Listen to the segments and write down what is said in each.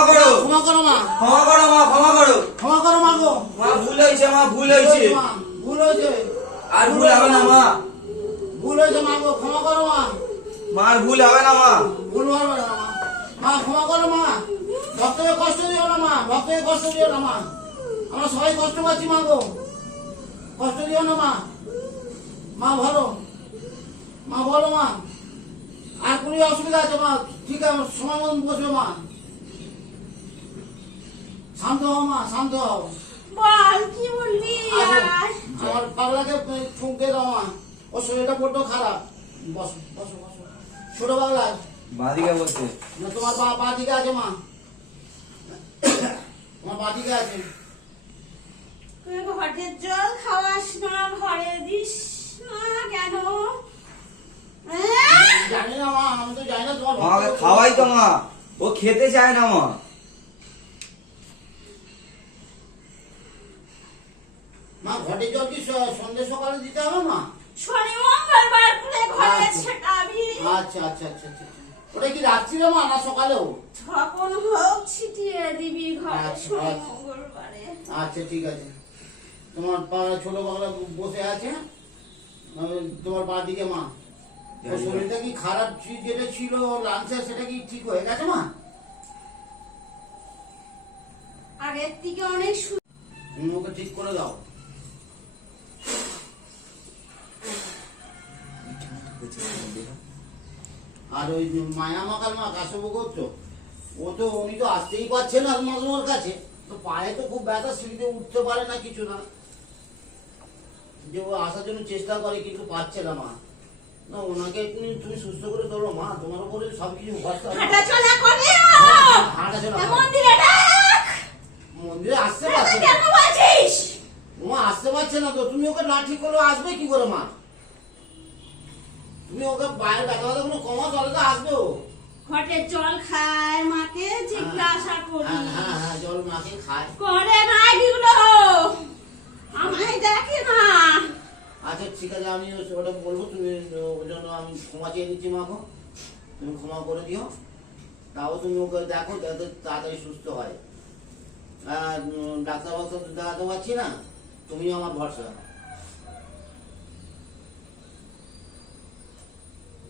ক্ষমা করো ক্ষমা করো মা, ক্ষমা করো মা, ক্ষমা করো ক্ষমা করো মা গো। মা, ভুল হয়েছে মা, ভুল হয়েছে, মা, ভুল হয়েছে, আর ভুল হবে না মা, ভুল হয়েছে মা গো, ক্ষমা করো মা, মা আর ভুল হবে না মা, ভুল হবে না মা, মা ক্ষমা করো মা, ভক্তকে কষ্ট দিও না মা, ভক্তকে কষ্ট দিও না মা, আমরা সবাই কষ্ট পাচ্ছি মা গো, কষ্ট দিও না মা, মা ভালো, মা বলো মা, আর কোনো অসুবিধা আছে মা? ঠিক আছে, সময় মতন বসবে মা, শান্ত হও মা, শান্ত হও। বল কি বললি? আমার পাগলাকে ঠুনকে দাও মা, ওর শরীরটা বড্ড খারাপ। বসো বসো বসো, ছোট পাগলা বাদিকে বসে না, তোমার বা দিকে আছে মা, তোমার বা দিকে আছে। তুই ঘটের জল খাওয়াস না, ঘরে দিস না কেন? জানি না মা, আমি তো জানি না তোমার আমাকে খাওয়াই তো মা, ও খেতে চায় না মা, মা ঘটের জল কি সন্ধ্যে সকালে দিতে হবে মা? শনি মঙ্গলবার করে ঘরে ছেটাবি। আচ্ছা আচ্ছা আচ্ছা আচ্ছা, ওটা কি রাত্রিরে মা না সকালেও? যখন হোক ছিটিয়ে দিবি ঘরে আচ্ছা, শনি আচ্ছা। মঙ্গলবারে। আচ্ছা ঠিক আছে, তোমার ছোট পাগলা বসে আছে, তোমার বা দিকে মা, ওর শরীরটা কি খারাপ যেটা ছিল লাঞ্চে, সেটা কি ঠিক হয়ে গেছে মা? আগের থেকে অনেক তুমি ওকে ঠিক করে দাও। আর ওই মায়া মাকাল মা কাশবু করছো, উনি তো আসতেই পারছে না তোমার কাছে, তো পায়ে তো খুব ব্যথা, সিঁড়িতে উঠতে পারে না, কিছু না, যে ও আসার জন্য চেষ্টা করে কিন্তু পারছে না মা। না, ওনাকে তুমি সুস্থ করে তোলো মা, তোমার উপরে সবকিছু ভরসা। হাঁটাচলা করে হাঁটাচলা মন্দিরে ডাক। মন্দিরে আসতে পারছে না, কেন বলছিস? মা আসতে পারছে না তো, তুমি ওকে না ঠিক করলে আসবে কি করে মা? তুমি ওকে বাইরে ব্যথা ব্যথা কোনো কমা, তাহলে তো আসবে ও। ঘটের জল খায়, মাকে জিজ্ঞাসা করি। হ্যাঁ হ্যাঁ হ্যাঁ, জল মাকে খায়। করে না এগুলো, আমায় দেখে না। আচ্ছা ঠিক আছে, আমি ওটা বলবো, তুমি ওই জন্য আমি ক্ষমা চেয়ে নিচ্ছি মাকে, তুমি ক্ষমা করে দিও, তাও তুমি ওকে দেখো যাতে তাড়াতাড়ি সুস্থ হয়। আর ডাক্তার বাক্তার তো দেখাতে পারছি না, তুমিও আমার ভরসা।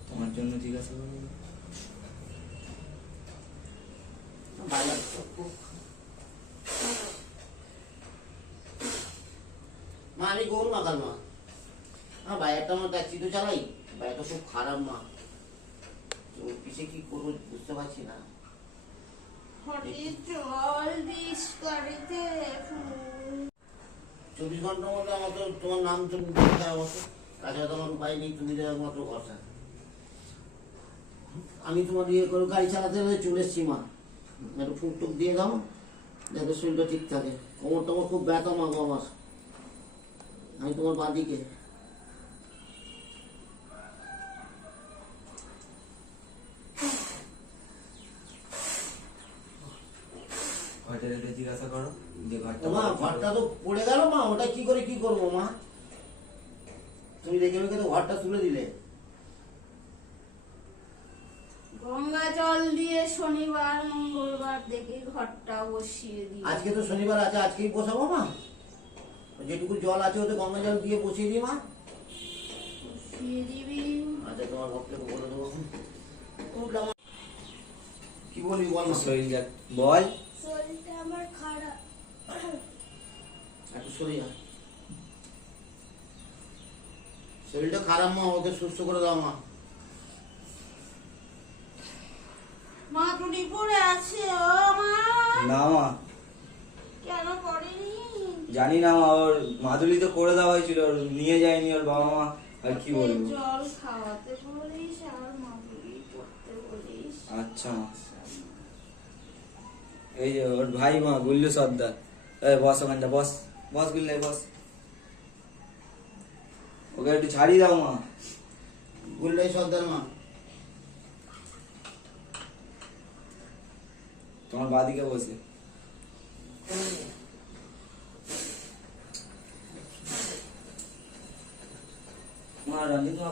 তোমার জন্য ঠিক আছে মা, আমি গৌর মাকাল মা, বাইরটা আমার ট্যাক্সি তো চালাই, বাইরটা খুব খারাপ মা, তো পিছিয়ে কি করবো বুঝতে পারছি না। ঘটের জল দিস বাড়িতে। 24 ঘন্টার মধ্যে আমার তো তোমার নাম তো অবশ্য, তাছাড়া তো আমার উপায় নেই, তুমি তো একমাত্র ভরসা। আমি তোমার ইয়ে করে গাড়ি চালাতে চলে এসছি মা, একটু ফুক টুক দিয়ে দাও যাতে শরীরটা ঠিক থাকে। কোমর টমর খুব ব্যথা মা গো আমার, আমি তোমার বাদিকে। ঘরটা জিজ্ঞাসা করো যে মা ঘরটা তো পড়ে গেল মা, ওটা কি করে কি করবো মা? তুমি দেখে রেখে তো ঘরটা তুলে দিলে। গঙ্গা জল দিয়ে শনিবার মঙ্গলবার দেখে ঘরটা বসিয়ে দিই। আজকে তো শনিবার আছে, আজকেই বসাবো মা, যেটুকু জল আছে ওতে গঙ্গা জল দিয়ে বসিয়ে দিই মা। বসিয়ে দিবি। আচ্ছা তোমার ভক্তকে বলে দেবো। কি বলবি বল মা, শরীর যাক বল। শরীরটা আমার খারাপ। একটু সরে যা, শরীরটা খারাপ মা, ওকে সুস্থ করে দাও মা। মা টুনি পড়ে আছে ও মা। না মা, কেন করেনি? জানি না মা, ওর মাদুলি তো করে দেওয়া হয়েছিল, ওর নিয়ে যায়নি ওর বাবা মা, আর কি বলবো। জল খাওয়াতে বলিস আর মাদুলি পড়তে বলিস। আচ্ছা মা, এই যে ওর ভাই মা, গুল্লু সর্দার, এই বস ওখানটা, বস বস গুল্লাই বস, ওকে একটু ছাড়িয়ে দাও মা। গুল্লাই সর্দার মা, তোমার বাদিকে বসে। মা রঞ্জিত মা,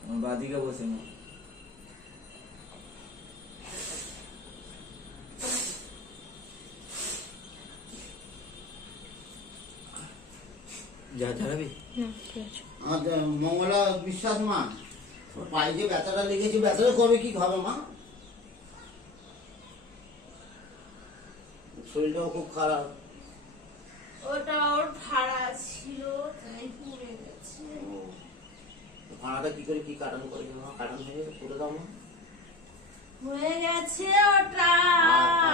তোমার বাদিকে বসে মা। যা ঝাড়াবি? না ঠিক আছে। আর মঙ্গলা বিশ্বাস মা, ওর পায়ে যে ব্যথাটা লেগেছে, ব্যথাটা কবে কি হবে মা? শরীরটাও খুব খারাপ। ওটা ওর ভাড়া ছিল, তাই পুড়ে গেছে। ভাড়াটা কি করে কি কাটানো করে মা? কাটানো হয়ে গেছে, করে দাও মা। হয়ে গেছে ওটা।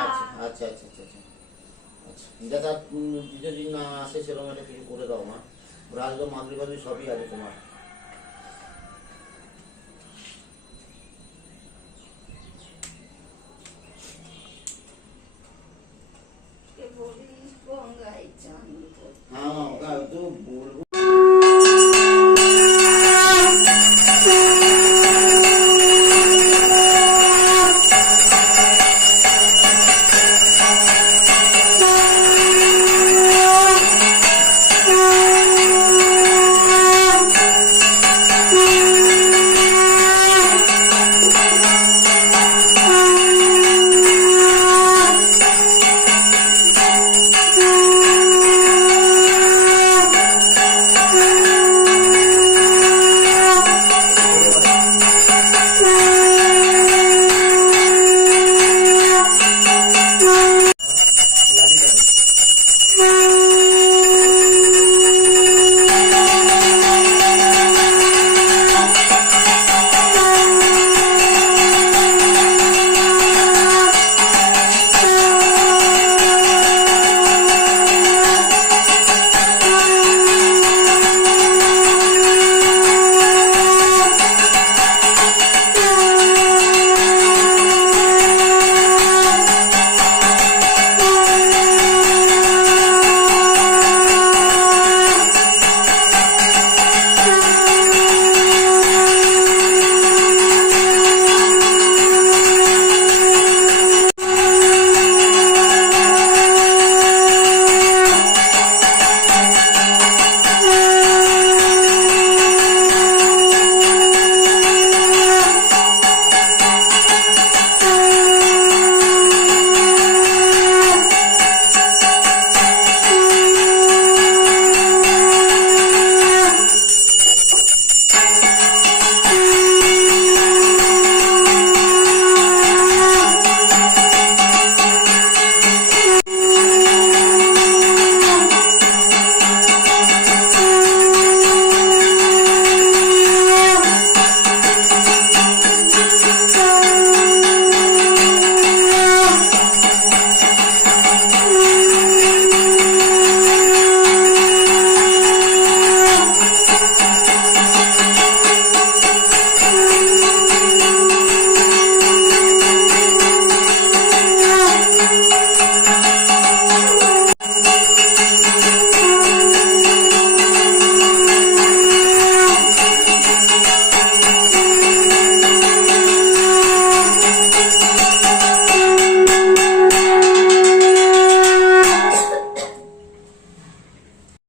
আচ্ছা আচ্ছা আচ্ছা আচ্ছা আচ্ছা আচ্ছা, যাতে দ্বিতীয় দিন না আসে সেরকম একটা কিছু করে দাও মা। রাজগো মাদুরি বাদুরি সবই আছে তোমার। কে বলিস গঙ্গায় চান করতে। হ্যাঁ মা, ওকে আমি তো বলবো।